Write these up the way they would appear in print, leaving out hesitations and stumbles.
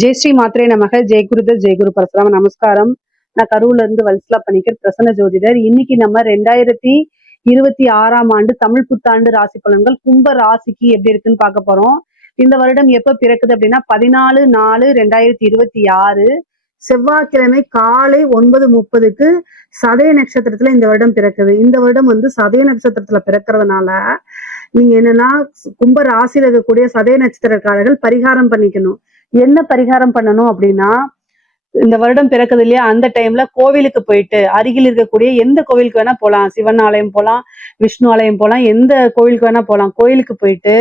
ஜெய் ஸ்ரீ மாத்திரை நமக ஜெய்குருதர் ஜெய்குரு பரசுராம நமஸ்காரம். நான் கரூர்ல இருந்து வல்சலா பண்ணிக்கிறேன், பிரசன்ன ஜோதிடர். இன்னைக்கு நம்ம 2026ஆம் ஆண்டு தமிழ் புத்தாண்டு ராசி பலன்கள் கும்ப ராசிக்கு எப்படி இருக்குன்னு பார்க்க போறோம். இந்த வருடம் எப்ப பிறக்குது அப்படின்னா 14/4/2026 செவ்வாய்க்கிழமை காலை 9:30க்கு சதய நட்சத்திரத்துல இந்த வருடம் பிறக்குது. இந்த வருடம் சதய நட்சத்திரத்துல பிறக்கிறதுனால நீங்க என்னன்னா கும்ப ராசியில இருக்கக்கூடிய சதய நட்சத்திரக்காரர்கள் பரிகாரம் பண்ணிக்கணும். என்ன பரிகாரம் பண்ணணும் அப்படின்னா, இந்த வருடம் பிறக்குது இல்லையா, அந்த டைம்ல கோவிலுக்கு போயிட்டு அருகில் இருக்கக்கூடிய எந்த கோவிலுக்கு வேணா போலாம். சிவன் ஆலயம் போலாம், விஷ்ணு ஆலயம் போலாம், எந்த கோவிலுக்கு வேணா போலாம். கோயிலுக்கு போயிட்டு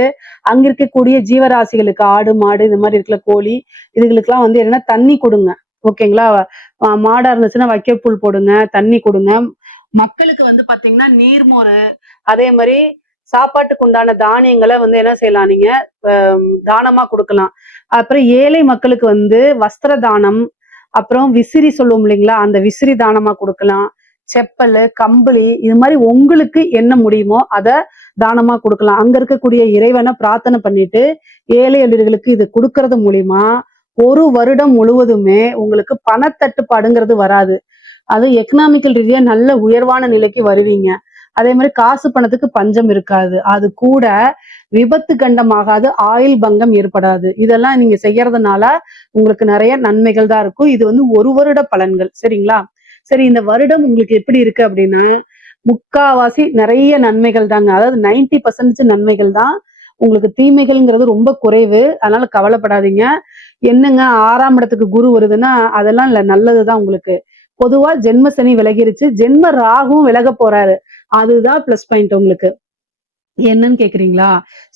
அங்க இருக்கக்கூடிய ஜீவராசிகளுக்கு ஆடு மாடு இந்த மாதிரி இருக்கிற கோழி இதுகளுக்கெல்லாம் என்னன்னா தண்ணி கொடுங்க. ஓகேங்களா? மாடா இருந்துச்சுன்னா வைக்கப்புல் போடுங்க, தண்ணி கொடுங்க. மக்களுக்கு பாத்தீங்கன்னா நீர்மோர், அதே மாதிரி சாப்பாட்டுக்கு உண்டான தானியங்களை என்ன செய்யலாம், நீங்க தானமா கொடுக்கலாம். அப்புறம் ஏழை மக்களுக்கு வஸ்திர தானம், அப்புறம் விசிறி சொல்லுவோம் இல்லைங்களா, அந்த விசிறி தானமா கொடுக்கலாம். செப்பல், கம்பளி, இது மாதிரி உங்களுக்கு என்ன முடியுமோ அத தானமா கொடுக்கலாம். அங்க இருக்கக்கூடிய இறைவனை பிரார்த்தனை பண்ணிட்டு ஏழை எளியர்களுக்கு இது கொடுக்கறது மூலியமா ஒரு வருடம் முழுவதுமே உங்களுக்கு பணத்தட்டுப்பாடுங்கிறது வராது. அது எக்கனாமிக்கல் ரீதியா நல்ல உயர்வான நிலைக்கு வருவீங்க. அதே மாதிரி காசு பணத்துக்கு பஞ்சம் இருக்காது. அது கூட விபத்து கண்டமாகாது, ஆயுள் பங்கம் ஏற்படாது. இதெல்லாம் நீங்க செய்யறதுனால உங்களுக்கு நிறைய நன்மைகள் தான் இருக்கும். இது ஒரு வருட பலன்கள். சரிங்களா? சரி, இந்த வருடம் உங்களுக்கு எப்படி இருக்கு அப்படின்னா, முக்காவாசி நிறைய நன்மைகள் தாங்க. அதாவது 90% நன்மைகள் தான். உங்களுக்கு தீமைகள்ங்கிறது ரொம்ப குறைவு. அதனால கவலைப்படாதீங்க. என்னங்க 6ஆம் இடத்துக்கு குரு வருதுன்னா அதெல்லாம் இல்ல, நல்லதுதான் உங்களுக்கு. பொதுவா ஜென்ம சனி விலகிருச்சு, ஜென்ம ராகுவும் விலக போறாரு. அதுதான் பிளஸ் பாயிண்ட் உங்களுக்கு. என்னன்னு கேக்குறீங்களா?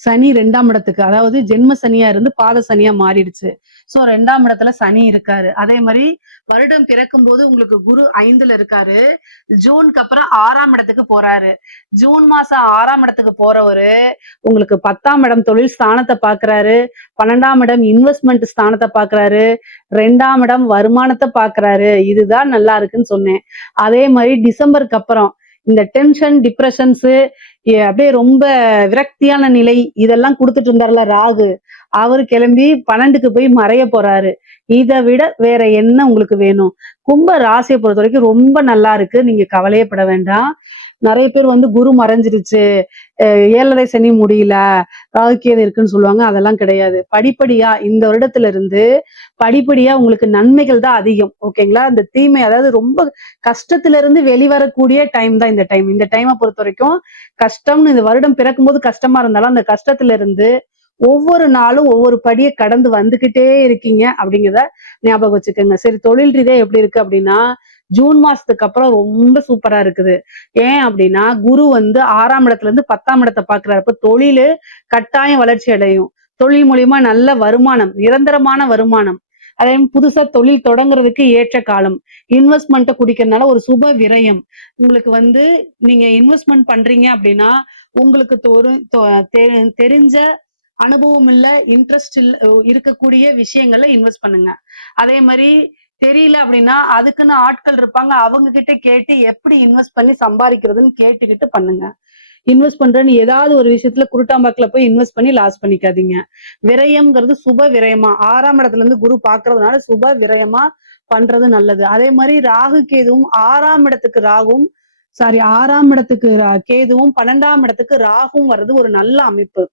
சனி 2ஆம் இடத்துக்கு, அதாவது ஜென்ம சனியா இருந்து பாத சனியா மாறிடுச்சு. சோ 2ஆம் இடத்துல சனி இருக்காரு. அதே மாதிரி வருடம் பிறக்கும் போது உங்களுக்கு குரு 5ல இருக்காரு. ஜூனுக்கு அப்புறம் 6ஆம் இடத்துக்கு போறாரு. ஜூன் மாசம் 6ஆம் இடத்துக்கு போறவரு உங்களுக்கு 10ஆம் இடம் தொழில் ஸ்தானத்தை பாக்குறாரு, 12ஆம் இடம் இன்வெஸ்ட்மெண்ட் ஸ்தானத்தை பாக்குறாரு, 2ஆம் இடம் வருமானத்தை பாக்குறாரு. இதுதான் நல்லா இருக்குன்னு சொன்னேன். அதே மாதிரி டிசம்பருக்கு அப்புறம் இந்த டென்ஷன், டிப்ரெஷன்ஸ், அப்படியே ரொம்ப விரக்தியான நிலை இதெல்லாம் கொடுத்துட்டு இருந்தாருல ராகு, அவரு கிளம்பி 12க்கு போய் மறைய போறாரு. இதை விட வேற என்ன உங்களுக்கு வேணும்? கும்ப ராசியை பொறுத்த வரைக்கும் ரொம்ப நல்லா இருக்கு, நீங்க கவலையே பட வேண்டாம். நிறைய பேர் குரு மறைஞ்சிருச்சு, 7.5 சனி முடியல, ராகுக்கேது இருக்குன்னு சொல்லுவாங்க. அதெல்லாம் கிடையாது. படிப்படியா இந்த வருடத்துல இருந்து படிப்படியா உங்களுக்கு நன்மைகள் தான் அதிகம். ஓகேங்களா? இந்த தீமை, அதாவது ரொம்ப கஷ்டத்துல இருந்து வெளிவரக்கூடிய டைம் தான் இந்த டைம். இந்த டைமை பொறுத்த வரைக்கும் கஷ்டம்னு, இந்த வருடம் பிறக்கும் போது கஷ்டமா இருந்தாலும் அந்த கஷ்டத்துல இருந்து ஒவ்வொரு நாளும் ஒவ்வொரு படியை கடந்து வந்துகிட்டே இருக்கீங்க அப்படிங்கிறத ஞாபகம் வச்சுக்கோங்க. சரி, தொழில் ரீதியா எப்படி இருக்கு அப்படின்னா, ஜூன் மாசத்துக்கு அப்புறம் ரொம்ப சூப்பரா இருக்குது. ஏன் அப்படின்னா குரு 6ஆம் இடத்துல இருந்து 10ஆம் இடத்தை பாக்குறாரு. அப்ப தொழில் கட்டாயம் வளர்ச்சி அடையும். தொழில் மூலியமா நல்ல வருமானம், நிரந்தரமான வருமானம். அதே புதுசா தொழில் தொடங்குறதுக்கு ஏற்ற காலம். இன்வெஸ்ட்மெண்ட்டை குடிக்கிறதுனால ஒரு சுப விரயம். உங்களுக்கு நீங்க இன்வெஸ்ட்மெண்ட் பண்றீங்க அப்படின்னா உங்களுக்கு தெரிஞ்ச அனுபவம் இல்ல, இன்ட்ரெஸ்ட் இல்ல இருக்கக்கூடிய விஷயங்கள்ல இன்வெஸ்ட் பண்ணுங்க. அதே மாதிரி தெரியல அப்படின்னா அதுக்குன்னு ஆட்கள் இருப்பாங்க, அவங்க கிட்ட கேட்டு எப்படி இன்வெஸ்ட் பண்ணி சம்பாதிக்கிறதுன்னு கேட்டுக்கிட்டு பண்ணுங்க. இன்வெஸ்ட் பண்றேன்னு ஏதாவது ஒரு விஷயத்துல குருட்டாம்பாக்குல போய் இன்வெஸ்ட் பண்ணி லாஸ் பண்ணிக்காதீங்க. விரயம்ங்கிறது சுப விரயமா 6ஆம் இடத்துல இருந்து குரு பாக்குறதுனால சுப விரயமா பண்றது நல்லது. அதே மாதிரி ராகு கேதுவும் 6ஆம் இடத்துக்கு ராகும், சாரி 6ஆம் இடத்துக்கு கேதுவும் 12ஆம் இடத்துக்கு ராகும் வர்றது ஒரு நல்ல அமைப்பு.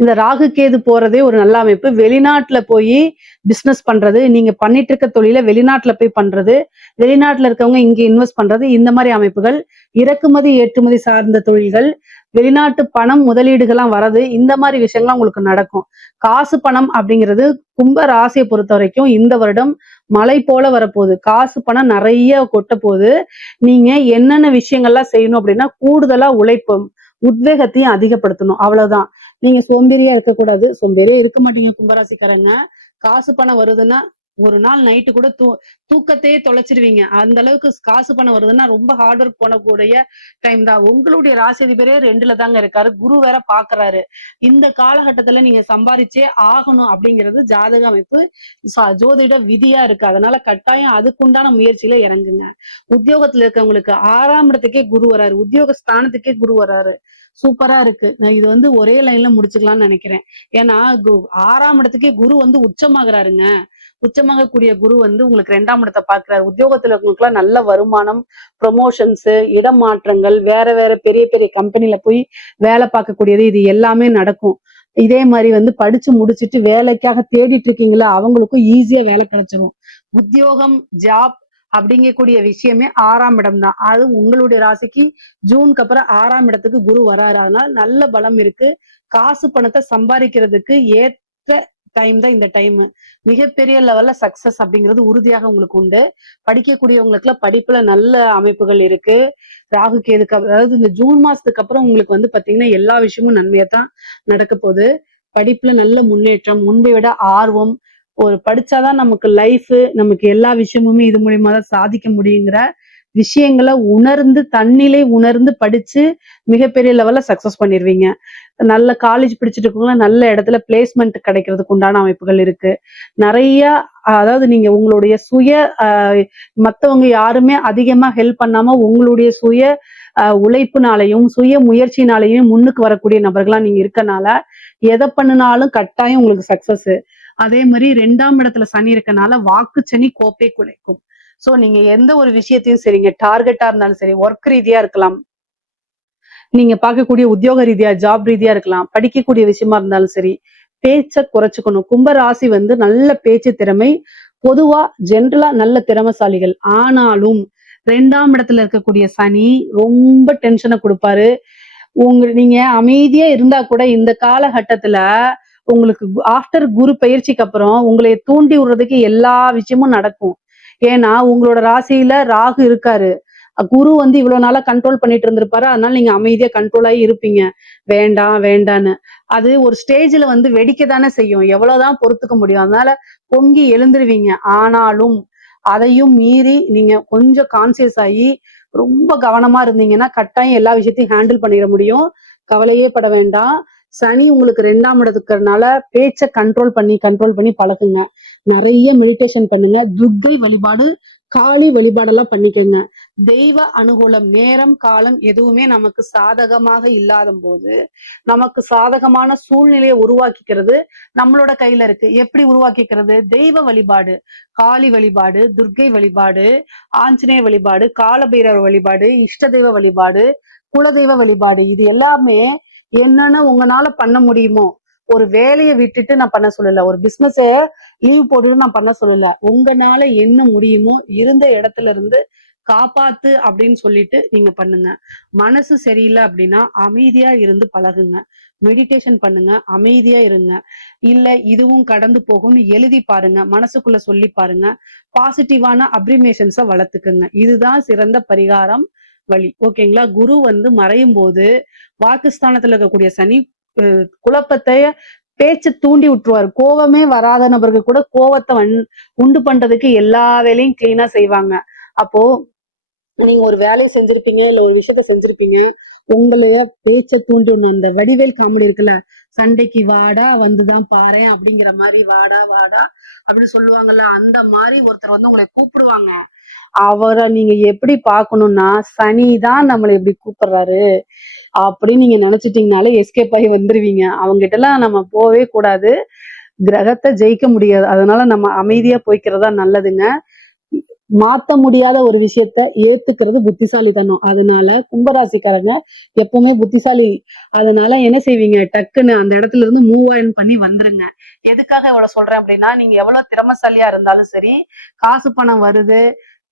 இந்த ராகு கேது போறதே ஒரு நல்ல அமைப்பு. வெளிநாட்டுல போய் பிசினஸ் பண்றது, நீங்க பண்ணிட்டு இருக்க தொழில வெளிநாட்டுல போய் பண்றது, வெளிநாட்டுல இருக்கவங்க இங்க இன்வெஸ்ட் பண்றது, இந்த மாதிரி அமைப்புகள், இறக்குமதி ஏற்றுமதி சார்ந்த தொழில்கள், வெளிநாட்டு பணம் முதலீடுகள்லாம் வர்றது, இந்த மாதிரி விஷயங்கள்லாம் உங்களுக்கு நடக்கும். காசு பணம் அப்படிங்கிறது கும்ப ராசியை பொறுத்த வரைக்கும் இந்த வருடம் மழை போல வரப்போகுது. காசு பணம் நிறைய கொட்ட போகுது. நீங்க என்னென்ன விஷயங்கள்லாம் செய்யணும் அப்படின்னா, கூடுதலா உழைப்பும் உத்வேகத்தையும் அதிகப்படுத்தணும். அவ்வளவுதான். நீங்க சோம்பேறியா இருக்கக்கூடாது. சோம்பேறியா இருக்க மாட்டீங்க கும்பராசிக்காரங்க. காசு பணம் வருதுன்னா ஒரு நாள் நைட்டு கூட தூக்கத்தையே தொலைச்சிருவீங்க. அந்த அளவுக்கு காசு பணம் வருதுன்னா ரொம்ப ஹார்ட் ஒர்க் பண்ணக்கூடிய டைம் தான். உங்களுடைய ராசி அதிபரே 2ல தாங்க இருக்காரு, குரு வேற பாக்குறாரு. இந்த காலகட்டத்துல நீங்க சம்பாதிச்சே ஆகணும் அப்படிங்கிறது ஜாதக அமைப்பு, ஜோதிட விதியா இருக்கு. அதனால கட்டாயம் அதுக்குண்டான முயற்சியில இறங்குங்க. உத்தியோகத்துல இருக்கவங்களுக்கு 6ஆம் இடத்துக்கே குரு வராரு, உத்தியோக ஸ்தானத்துக்கே குரு வராரு. சூப்பரா இருக்கு. நான் இது வந்து ஒரே லைன்ல முடிச்சுக்கலாம்னு நினைக்கிறேன். ஏன்னா 6ஆம் இடத்துக்கே குரு வந்து உச்சமாகுறாருங்க. உச்சமாகக்கூடிய குரு வந்து உங்களுக்கு 2ஆம் இடத்தை பார்க்கிறாரு. உத்தியோகத்துல இருக்கவங்களுக்குலாம் நல்ல வருமானம், ப்ரொமோஷன்ஸ், இடமாற்றங்கள், வேற வேற பெரிய பெரிய கம்பெனில போய் வேலை பார்க்கக்கூடியது இது எல்லாமே நடக்கும். இதே மாதிரி வந்து படிச்சு முடிச்சுட்டு வேலைக்காக தேடிட்டு இருக்கீங்களா, அவங்களுக்கும் ஈஸியா வேலை கிடைச்சிடும். உத்தியோகம், ஜாப் அப்படிங்கக்கூடிய விஷயமே 6ஆம் இடம் தான். அது உங்களுடைய ராசிக்கு ஜூனுக்கு அப்புறம் 6ஆம் இடத்துக்கு குரு வராரு. அதனால நல்ல பலம் இருக்கு. காசு பணத்தை சம்பாதிக்கிறதுக்கு ஏற்ற டைம் தான் இந்த டைம். மிகப்பெரிய லெவல்ல சக்சஸ் அப்படிங்கிறது உறுதியாக உங்களுக்கு உண்டு. படிக்கக்கூடியவங்களுக்குலாம் படிப்புல நல்ல அமைப்புகள் இருக்கு. ராகு கேதுக்கு அதாவது இந்த ஜூன் மாசத்துக்கு அப்புறம் உங்களுக்கு வந்து பாத்தீங்கன்னா எல்லா விஷயமும் நன்மையா தான் நடக்க போகுது. படிப்புல நல்ல முன்னேற்றம், முன்பை விட ஆர்வம், ஒரு படிச்சாதான் நமக்கு லைஃப், நமக்கு எல்லா விஷயமுமே இது மூலியமா தான் சாதிக்க முடியுங்கிற விஷயங்களை உணர்ந்து, தன்னிலை உணர்ந்து படிச்சு மிகப்பெரிய லெவல்ல சக்சஸ் பண்ணிருவீங்க. நல்ல காலேஜ் படிச்சுட்டு இருக்கவங்க நல்ல இடத்துல பிளேஸ்மெண்ட் கிடைக்கிறதுக்கு உண்டான அமைப்புகள் இருக்கு. நிறைய அதாவது நீங்க உங்களுடைய சுய மத்தவங்க யாருமே அதிகமா ஹெல்ப் பண்ணாம உங்களுடைய சுய உழைப்புனாலையும் சுய முயற்சினாலையும் முன்னுக்கு வரக்கூடிய நபர்களா நீங்க இருக்கனால எதை பண்ணினாலும் கட்டாயம் உங்களுக்கு சக்சஸ். அதே மாதிரி 2ஆம் இடத்துல சனி இருக்கனால வாக்கு சனி கோப்பை குலைக்கும். சோ நீங்க எந்த ஒரு விஷயத்தையும் சரிங்க, டார்கெட்டா இருந்தாலும் சரி, ஒர்க் ரீதியா இருக்கலாம், நீங்க பார்க்கக்கூடிய உத்தியோக ரீதியா, ஜாப் ரீதியா இருக்கலாம், படிக்கக்கூடிய விஷயமா இருந்தாலும் சரி, பேச்சை குறைச்சுக்கணும். கும்ப ராசி வந்து நல்ல பேச்சு திறமை, பொதுவா ஜென்ரலா நல்ல திறமைசாலிகள். ஆனாலும் 2ஆம் இடத்துல இருக்கக்கூடிய சனி ரொம்ப டென்ஷனை கொடுப்பாரு. நீங்க அமைதியா இருந்தா கூட இந்த காலகட்டத்துல உங்களுக்கு ஆஃப்டர் குரு பயிற்சிக்கு அப்புறம் உங்களை தூண்டி விடுறதுக்கு எல்லா விஷயமும் நடக்கும். ஏன்னா உங்களோட ராசியில ராகு இருக்காரு. குரு வந்து இவ்வளவு நாளா கண்ட்ரோல் பண்ணிட்டு இருந்திருப்பாரு. அதனால நீங்க அமைதியா கண்ட்ரோல் ஆகி இருப்பீங்க. வேண்டாம் வேண்டான்னு. அது ஒரு ஸ்டேஜ்ல வந்து வெடிக்க தானே செய்யும். எவ்வளவுதான் பொறுத்துக்க முடியும். அதனால பொங்கி எழுந்துருவீங்க. ஆனாலும் அதையும் மீறி நீங்க கொஞ்சம் கான்சியஸ் ஆகி ரொம்ப கவனமா இருந்தீங்கன்னா கட்டாயம் எல்லா விஷயத்தையும் ஹேண்டில் பண்ணிட முடியும். கவலையே பட வேண்டாம். சனி உங்களுக்கு 2ஆம் இடத்துக்கிறதுனால பேச்சை கண்ட்ரோல் பண்ணி பழகுங்க. நிறைய மெடிடேஷன் பண்ணுங்க. துர்க்கை வழிபாடு, காளி வழிபாடெல்லாம் பண்ணிக்கோங்க. தெய்வ அனுகூலம், நேரம் காலம் எதுவுமே நமக்கு சாதகமாக இல்லாத போது நமக்கு சாதகமான சூழ்நிலையை உருவாக்கிக்கிறது நம்மளோட கையில இருக்கு. எப்படி உருவாக்கிக்கிறது? தெய்வ வழிபாடு, காளி வழிபாடு, துர்க்கை வழிபாடு, ஆஞ்சநேய வழிபாடு, காலபைரவர் வழிபாடு, இஷ்ட தெய்வ வழிபாடு, குலதெய்வ வழிபாடு, இது எல்லாமே என்னன்னு உங்களால பண்ண முடியுமோ. ஒரு வேலையை விட்டுட்டு நான் பண்ண சொல்லல, ஒரு பிசினஸ லீவ் போட்டுட்டு நான் பண்ண சொல்லல. உங்களால என்ன முடியுமோ இருந்த இடத்துல இருந்து காப்பாத்து அப்படின்னு சொல்லிட்டு நீங்க பண்ணுங்க. மனசு சரியில்லை அப்படின்னா அமைதியா இருந்து பழகுங்க. மெடிடேஷன் பண்ணுங்க, அமைதியா இருங்க. இல்ல இதுவும் கடந்து போகும்னு எழுதி பாருங்க, மனசுக்குள்ள சொல்லி பாருங்க. பாசிட்டிவான அப்ரிமேஷன்ஸை வளர்த்துக்குங்க. இதுதான் சிறந்த பரிகாரம் வழி. ஓகேங்களா? குரு வந்து மறையும் போது வாக்குஸ்தானத்துல இருக்கக்கூடிய சனி குழப்பத்தை பேச்சு தூண்டி விட்டுருவாரு. கோவமே வராத நபர்கள் கூட கோவத்தை உண்டு பண்றதுக்கு எல்லா வேலையும் கிளீனா செய்வாங்க. அப்போ நீங்க ஒரு வேலையை செஞ்சிருப்பீங்க, இல்ல ஒரு விஷயத்த செஞ்சிருப்பீங்க, உங்களைய பேச்சை தூண்டணும். இந்த வடிவேல் காமெடி இருக்குல்ல, சண்டைக்கு வாடா வந்துதான் பாரு அப்படிங்கிற மாதிரி, வாடா வாடா அப்படின்னு சொல்லுவாங்கல்ல, அந்த மாதிரி ஒருத்தர் வந்து உங்களை கூப்பிடுவாங்க. அவரை நீங்க எப்படி பார்க்கணும்னா, சனிதான் நம்மளை எப்படி கூப்பிடுறாரு அப்படின்னு நீங்க நினைச்சிட்டீங்கனாலே எஸ்கேப் ஆகி வந்துருவீங்க. அவங்க கிட்ட எல்லாம் நம்ம போவே கூடாது. கிரகத்தை ஜெயிக்க முடியாது. அதனால நம்ம அமைதியா போய்க்கிறதா நல்லதுங்க. மாத்த முடியாத ஒரு விஷயத்த ஏத்துக்கிறது புத்திசாலித்தனம். அதனால கும்பராசிக்காரங்க எப்பவுமே புத்திசாலி. அதனால என்ன செய்வீங்க, டக்குன்னு அந்த இடத்துல இருந்து மூவ் ஆன் பண்ணி வந்துருங்க. எதுக்காக இவ்வளவு சொல்றேன் அப்படின்னா, நீங்க எவ்வளவு திறமைசாலியா இருந்தாலும் சரி, காசு பணம் வருது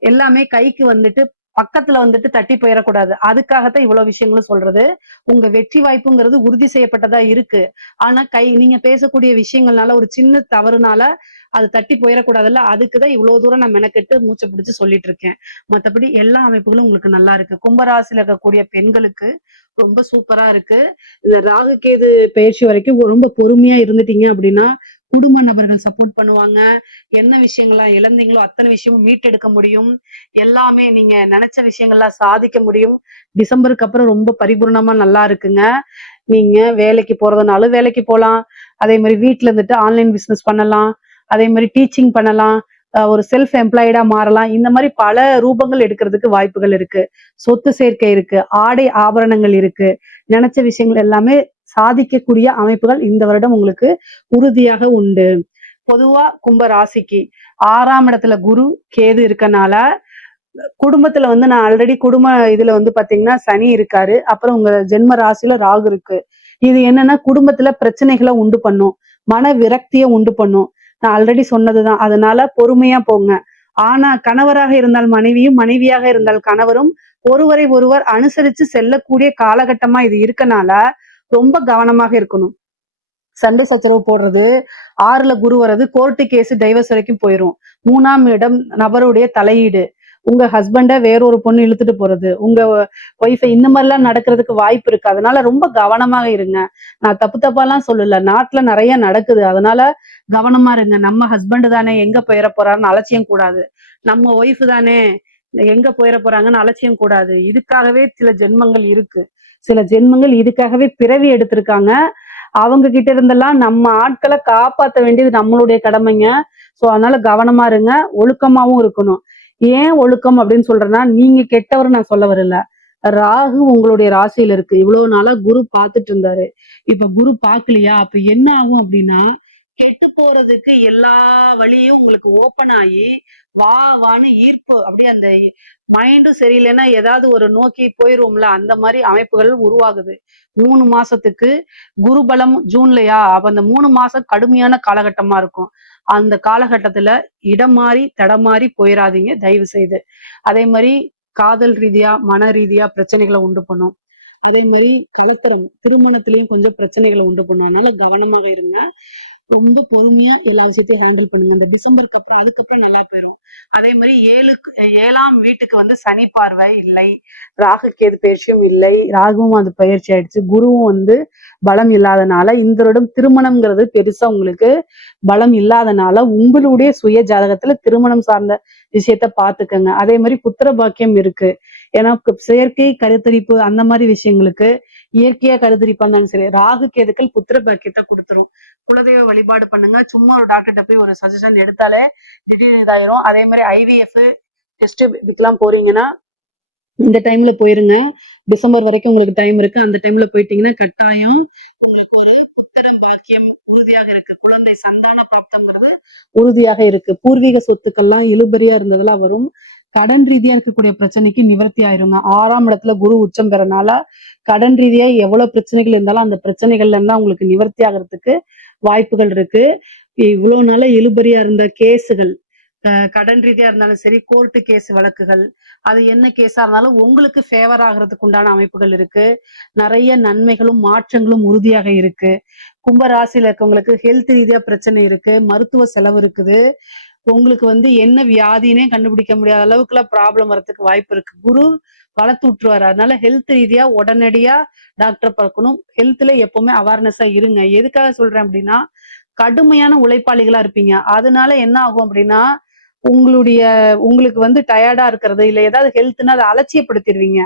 எல்லாமே கைக்கு வந்துட்டு பக்கத்துல வந்துட்டு தட்டி போயிடக்கூடாது. அதுக்காகத்தான் இவ்வளவு விஷயங்களும் சொல்றது. உங்க வெற்றி வாய்ப்புங்கிறது உறுதி செய்யப்பட்டதா இருக்கு. ஆனா நீங்க பேசக்கூடிய விஷயங்கள்னால ஒரு சின்ன தவறுனால அது தட்டி போயிடக்கூடாதுல்ல. அதுக்குதான் இவ்வளவு தூரம் நான் மெனக்கெட்டு மூச்சை பிடிச்சு சொல்லிட்டு இருக்கேன். மத்தபடி எல்லா அமைப்புகளும் உங்களுக்கு நல்லா இருக்கு. கும்பராசியில இருக்கக்கூடிய பெண்களுக்கு ரொம்ப சூப்பரா இருக்கு. இந்த ராகு கேது பயிற்சி வரைக்கும் ரொம்ப பொறுமையா இருந்துட்டீங்க அப்படின்னா குடும்ப நபர்கள் சப்போர்ட் பண்ணுவாங்க. என்ன விஷயங்கள்லாம் இழந்தீங்களோ அத்தனை விஷயமும் மீட்டெடுக்க முடியும். எல்லாமே நீங்க நினைச்ச விஷயங்கள்லாம் சாதிக்க முடியும். டிசம்பருக்கு அப்புறம் ரொம்ப பரிபூர்ணமா நல்லா இருக்குங்க. நீங்க வேலைக்கு போறதுனாலும் வேலைக்கு போகலாம். அதே மாதிரி வீட்டுல இருந்துட்டு ஆன்லைன் பிசினஸ் பண்ணலாம். அதே மாதிரி டீச்சிங் பண்ணலாம். ஒரு செல்ஃப் எம்ப்ளாய்டா மாறலாம். இந்த மாதிரி பல ரூபங்கள் எடுக்கிறதுக்கு வாய்ப்புகள் இருக்கு. சொத்து சேர்க்கை இருக்கு, ஆடை ஆபரணங்கள் இருக்கு. நினைச்ச விஷயங்கள் எல்லாமே சாதிக்கக்கூடிய அமைப்புகள் இந்த வருடம் உங்களுக்கு உறுதியாக உண்டு. பொதுவா கும்ப ராசிக்கு 6ஆம் இடத்துல குரு கேது இருக்கனால குடும்பத்துல வந்து நான் ஆல்ரெடி குடும்ப இதுல வந்து பாத்தீங்கன்னா சனி இருக்காரு, அப்புறம் உங்க ஜென்ம ராசியில ராகு இருக்கு. இது என்னன்னா குடும்பத்துல பிரச்சனைகளை உண்டு பண்ணும், மன விரக்தியை உண்டு பண்ணும். நான் ஆல்ரெடி சொன்னதுதான். அதனால பொறுமையா போங்க. ஆனா கணவராக இருந்தால் மனைவியும், மனைவியாக இருந்தால் கணவரும் ஒருவரை ஒருவர் அனுசரிச்சு செல்லக்கூடிய காலகட்டமா இது இருக்கனால ரொம்ப கவனமாக இருக்கணும். சண்டை சச்சரவு போடுறது, 6ல குரு வர்றது, கோர்ட்டு கேஸ் டைவர்ஸ் வரைக்கும் போயிரும். 3ஆம் இடம் நபருடைய தலையீடு, உங்க ஹஸ்பண்ட வேறொரு பொண்ணு இழுத்துட்டு போறது, உங்க ஒய்ஃபை, இந்த மாதிரிலாம் நடக்கிறதுக்கு வாய்ப்பு இருக்கு. அதனால ரொம்ப கவனமாக இருங்க. நான் தப்பு தப்பாலாம் சொல்லல, நாட்டுல நிறைய நடக்குது. அதனால கவனமா இருங்க. நம்ம ஹஸ்பண்ட் தானே, எங்க போயிட போறாருன்னு அலட்சியம் கூடாது. நம்ம ஒய்ஃப் தானே, எங்க போயிட போறாங்கன்னு அலட்சியம் கூடாது. இதுக்காகவே சில ஜென்மங்கள் இருக்கு. சில ஜென்மங்கள் இதுக்காகவே பிறவி எடுத்திருக்காங்க. அவங்க கிட்ட இருந்தெல்லாம் நம்ம ஆட்களை காப்பாற்ற வேண்டியது நம்மளுடைய கடமைங்க. சோ அதனால கவனமா இருங்க, ஒழுக்கமாவும் இருக்கணும். ஏன் ஒழுக்கம் அப்படின்னு சொல்றேன்னா, நீங்க கெட்டவர் நான் சொல்ல வரல. ராகு உங்களுடைய ராசியில இருக்கு. இவ்வளவு நாளா குரு பார்த்துட்டு இருந்தாரு. இப்ப குரு பார்க்கலையா, அப்ப என்ன ஆகும் அப்படின்னா, கெட்டு போறதுக்கு எல்லா வழியும் உங்களுக்கு ஓப்பன் ஆகி வா வான்னு ஈர்ப்பு, அப்படியே அந்த மைண்டும் சரியில்லைன்னா ஏதாவது ஒரு நோக்கி போயிருவோம்ல, அந்த மாதிரி அமைப்புகள் உருவாகுது. 3 மாசத்துக்கு குரு பலம் ஜூன்லயா, அப்ப அந்த 3 மாசம் கடுமையான காலகட்டமா இருக்கும். அந்த காலகட்டத்துல இடம் மாறி தடம் மாறி போயிடாதீங்க தயவு செய்து. அதே மாதிரி காதல் ரீதியா, மன ரீதியா பிரச்சனைகளை உண்டு பண்ணும். அதே மாதிரி கலத்தரம் திருமணத்திலயும் கொஞ்சம் பிரச்சனைகளை உண்டு பண்ணும். அதனால கவனமாக இருங்க. ரொம்ப பொறுமையா எல்லா விஷயத்தையும் ஹேண்டில் பண்ணுங்க. இந்த டிசம்பருக்கு அப்புறம் அதுக்கப்புறம் நல்லா போயிடும். அதே மாதிரி 7ஆம் வீட்டுக்கு வந்து சனி பார்வை இல்லை, ராகு கேது பயிற்சியும் இல்லை, ராகுவும் அது பயிற்சி ஆயிடுச்சு, குருவும் வந்து பலம் இல்லாதனால இந்த வருடம் திருமணம்ங்கிறது பெருசா உங்களுக்கு பலம் இல்லாதனால உங்களுடைய சுய ஜாதகத்துல திருமணம் சார்ந்த விஷயத்த பாத்துக்கங்க. அதே மாதிரி புத்திர பாக்கியம் இருக்கு. ஏன்னா செயற்கை கருத்தரிப்பு அந்த மாதிரி விஷயங்களுக்கு இயற்கையா கருத்தரிப்பா இருந்தாலும் சரி, ராகு கேதுக்கள் புத்திர பாக்கியத்தை கொடுத்துரும். குலதெய்வ வழிபாடு பண்ணுங்க. சும்மா ஒரு டாக்டர்கிட்ட போய் ஒரு சஜஷன் எடுத்தாலே திடீர்னு இதாயிரும். அதே மாதிரி IVF டெஸ்ட் இதுக்கெல்லாம் போறீங்கன்னா இந்த டைம்ல போயிருங்க. டிசம்பர் வரைக்கும் உங்களுக்கு டைம் இருக்கு. அந்த டைம்ல போயிட்டீங்கன்னா கட்டாயம் உங்களுக்கு ஒரு புத்திரம் பாக்கியம் உறுதியாக இருக்கு. குழந்தை சந்தான பிராப்தம்ங்கிறது உறுதியாக இருக்கு. பூர்வீக சொத்துக்கள்லாம் இழுபறியா இருந்ததெல்லாம் வரும். கடன் ரீதியா இருக்கக்கூடிய பிரச்சனைக்கு நிவர்த்தி ஆயிருங்க. 6ஆம் இடத்துல குரு உச்சம் பெறனால கடன் ரீதியா எவ்வளவு பிரச்சனைகள் இருந்தாலும் அந்த பிரச்சனைகள்ல இருந்தா உங்களுக்கு நிவர்த்தி ஆகிறதுக்கு வாய்ப்புகள் இருக்கு. இவ்வளவு நாள இழுபறியா இருந்த கேஸுகள், கடன் ரீதியா இருந்தாலும் சரி, கோர்ட்டு கேஸ் வழக்குகள், அது என்ன கேஸா இருந்தாலும் உங்களுக்கு ஃபேவர் ஆகிறதுக்கு உண்டான அமைப்புகள் இருக்கு. நிறைய நன்மைகளும் மாற்றங்களும் உறுதியாக இருக்கு. கும்ப ராசியில இருக்கவங்களுக்கு ஹெல்த் ரீதியா பிரச்சனை இருக்கு, மருத்துவ செலவு இருக்குது. உங்களுக்கு வந்து என்ன வியாதினே கண்டுபிடிக்க முடியாத அளவுக்குலாம் ப்ராப்ளம் வரதுக்கு வாய்ப்பு இருக்கு. குரு வளர்த்து விட்டுருவாரு. அதனால ஹெல்த் ரீதியா உடனடியா டாக்டர் பார்க்கணும். ஹெல்த்ல எப்பவுமே அவேர்னஸா இருங்க. எதுக்காக சொல்றேன் அப்படின்னா, கடுமையான உழைப்பாளிகளா இருப்பீங்க. அதனால என்ன ஆகும் அப்படின்னா, உங்களுக்கு வந்து டயர்டா இருக்கிறது, இல்ல ஏதாவது ஹெல்த்னா அதை அலட்சியப்படுத்திடுவீங்க.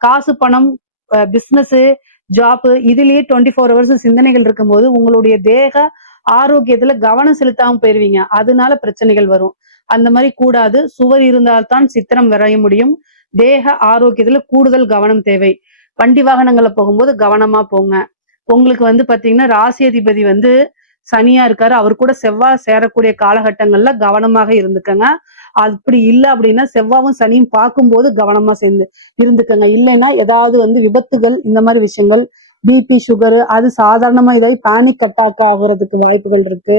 காசு பணம், பிசினஸ், ஜாப் இதுலயே 24 ஹவர்ஸ் சிந்தனைகள் இருக்கும்போது உங்களுடைய தேக ஆரோக்கியத்துல கவனம் செலுத்தாம போயிருவீங்க. அதனால பிரச்சனைகள் வரும். அந்த மாதிரி கூடாது. சுவர் இருந்தால்தான் சித்திரம் வரைய முடியும். தேக ஆரோக்கியத்துல கூடுதல் கவனம் தேவை. வண்டி வாகனங்கள்ல போகும்போது கவனமா போங்க. உங்களுக்கு வந்து பாத்தீங்கன்னா ராசி அதிபதி வந்து சனியா இருக்காரு. அவர் கூட செவ்வாய் சேரக்கூடிய காலகட்டங்கள்ல கவனமாக இருந்துக்கங்க. அப்படி இல்லை அப்படின்னா செவ்வாவும் சனியும் பார்க்கும்போது கவனமா சேர்ந்து இருந்துக்கங்க. இல்லைன்னா ஏதாவது வந்து விபத்துகள் இந்த மாதிரி விஷயங்கள், பிபி சுகர் அது சாதாரணமா ஏதாவது பேனிக் அட்டாக் ஆகுறதுக்கு வாய்ப்புகள் இருக்கு.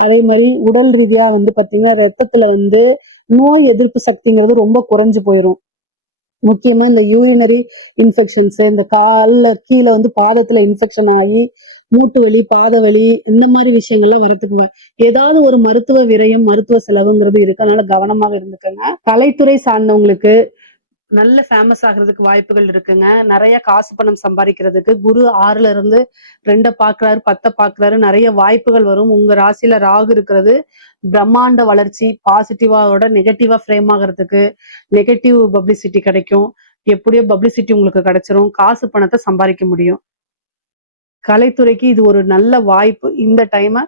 அதே மாதிரி உடல் ரீதியா வந்து பாத்தீங்கன்னா ரத்தத்துல வந்து நோய் எதிர்ப்பு சக்திங்கிறது ரொம்ப குறைஞ்சு போயிடும். முக்கியமா இந்த யூரினரி இன்ஃபெக்ஷன்ஸ், இந்த கால்ல கீழே வந்து பாதத்துல இன்ஃபெக்ஷன் ஆகி மூட்டு வலி, பாத வலி இந்த மாதிரி விஷயங்கள்லாம் வரத்துக்கு ஏதாவது ஒரு மருத்துவ விரயம், மருத்துவ செலவுங்கிறது இருக்கு. அதனால கவனமாக இருந்துக்கங்க. கலைத்துறை சார்ந்தவங்களுக்கு நல்ல ஃபேமஸ் ஆகுறதுக்கு வாய்ப்புகள் இருக்குங்க. நிறைய காசு பணம் சம்பாதிக்கிறதுக்கு குரு 6ல இருந்து 2 பாக்குறாரு, 10 பாக்குறாரு. நிறைய வாய்ப்புகள் வரும். உங்க ராசியில ராகு இருக்கிறது பிரம்மாண்ட வளர்ச்சி, பாசிட்டிவாவோட நெகட்டிவா ஃப்ரேம் ஆகிறதுக்கு நெகட்டிவ் பப்ளிசிட்டி கிடைக்கும். எப்படியோ பப்ளிசிட்டி உங்களுக்கு கிடைச்சிரும். காசு பணத்தை சம்பாதிக்க முடியும். கலைத்துறைக்கு இது ஒரு நல்ல வாய்ப்பு. இந்த டைமை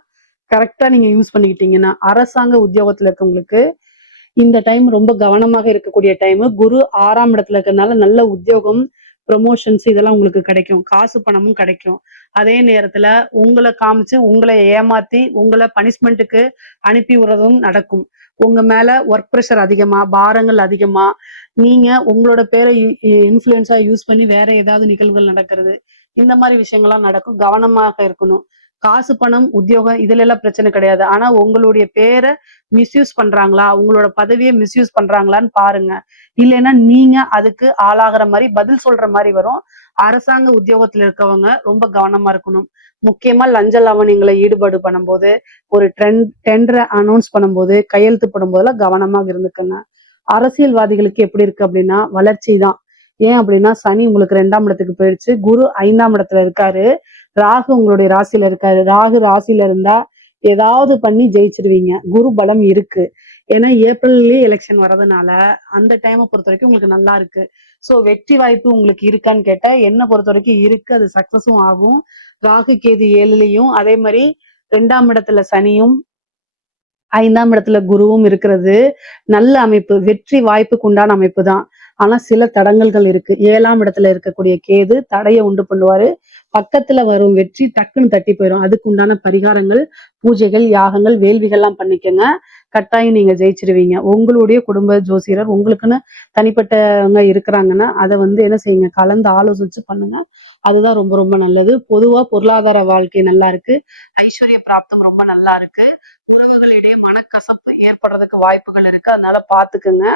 கரெக்டா நீங்க யூஸ் பண்ணிக்கிட்டீங்கன்னா, அரசாங்க உத்தியோகத்துல இருக்கவங்களுக்கு இந்த டைம் ரொம்ப கவனமாக இருக்கக்கூடிய டைம். குரு 6ஆம் இடத்துல இருக்கறனால நல்ல உத்தியோகம், ப்ரமோஷன்ஸ் இதெல்லாம் உங்களுக்கு கிடைக்கும். காசு பணமும் கிடைக்கும். அதே நேரத்துல உங்கள காமிச்சு, உங்கள ஏமாத்தி, உங்கள பனிஷ்மென்ட்க்கு அனுப்பி விடுறதும் நடக்கும். உங்க மேல ஒர்க் பிரஷர் அதிகமா, பாரங்கள் அதிகமா, நீங்க உங்களோட பேரை இன்ஃப்ளூயன்ஸா யூஸ் பண்ணி வேற ஏதாவது நிகழ்வுகள் நடக்கிறது. இந்த மாரி விஷயங்கள்லாம் நடக்கும். கவனமாக இருக்கணும். காசு, பணம், உத்தியோகம் இதுல எல்லாம் பிரச்சனை கிடையாது. ஆனா உங்களுடைய பேர மிஸ்யூஸ் பண்றாங்களா? உங்களோட பதவிய மிஸ்யூஸ் பண்றாங்களான்னு பாருங்க. இல்லைன்னா நீங்க அதுக்கு ஆளாகுற மாரி பதில் சொல்ற மாரி வரும். அரசாங்க உத்தியோகத்துல இருக்கவங்க ரொம்ப கவனமா இருக்கணும். முக்கியமா லஞ்ச லாவணியங்கள ஈடுபாடு பண்ணும்போது, ஒரு டெண்டர அனௌன்ஸ் பண்ணும்போது, கையெழுத்து போடும்போதெல்லாம் கவனமா இருந்துக்கங்க. அரசியல்வாதிகளுக்கு எப்படி இருக்கு அப்படின்னா, வளர்ச்சி தான். ஏன் அப்படின்னா, சனி உங்களுக்கு 2ஆம் இடத்துக்கு போயிடுச்சு. குரு 5ஆம் இடத்துல இருக்காரு. ராகு உங்களுடைய ராசியில இருக்காரு. ராகு ராசியில இருந்தா ஏதாவது பண்ணி ஜெயிச்சிருவீங்க. குரு பலம் இருக்கு. ஏன்னா ஏப்ரல்லயே எலெக்ஷன் வர்றதுனால அந்த டைமை பொறுத்த வரைக்கும் உங்களுக்கு நல்லா இருக்கு. சோ வெற்றி வாய்ப்பு உங்களுக்கு இருக்கான்னு கேட்டா என்ன பொறுத்த வரைக்கும் இருக்கு. அது சக்சஸும் ஆகும். ராகு கேது 7லயும் அதே மாதிரி 2ஆம் இடத்துல சனியும் 5ஆம் இடத்துல குருவும் இருக்கிறது நல்ல அமைப்பு. வெற்றி வாய்ப்புக்கு உண்டான அமைப்பு தான். ஆனா சில தடங்கல்கள் இருக்கு. 7ஆம் இடத்துல இருக்கக்கூடிய கேது தடையை உண்டு பண்ணுவாரு. பக்கத்துல வரும் வெற்றி டக்குன்னு தட்டி போயிடும். அதுக்கு உண்டான பரிகாரங்கள், பூஜைகள், யாகங்கள், வேள்விகள்லாம் பண்ணிக்கங்க. கட்டாயம் நீங்க ஜெயிச்சிருவீங்க. உங்களுடைய குடும்ப ஜோசியர் உங்களுக்குன்னு தனிப்பட்டவங்க இருக்கிறாங்கன்னா அதை என்ன செய்யுங்க, கலந்து ஆலோசிச்சு பண்ணுங்க. அதுதான் ரொம்ப ரொம்ப நல்லது. பொதுவா பொருளாதார வாழ்க்கை நல்லா இருக்கு. ஐஸ்வர்ய பிராப்தம் ரொம்ப நல்லா இருக்கு. உறவுகளிடையே மனக்கசப்பு ஏற்படுறதுக்கு வாய்ப்புகள் இருக்கு. அதனால பாத்துக்குங்க.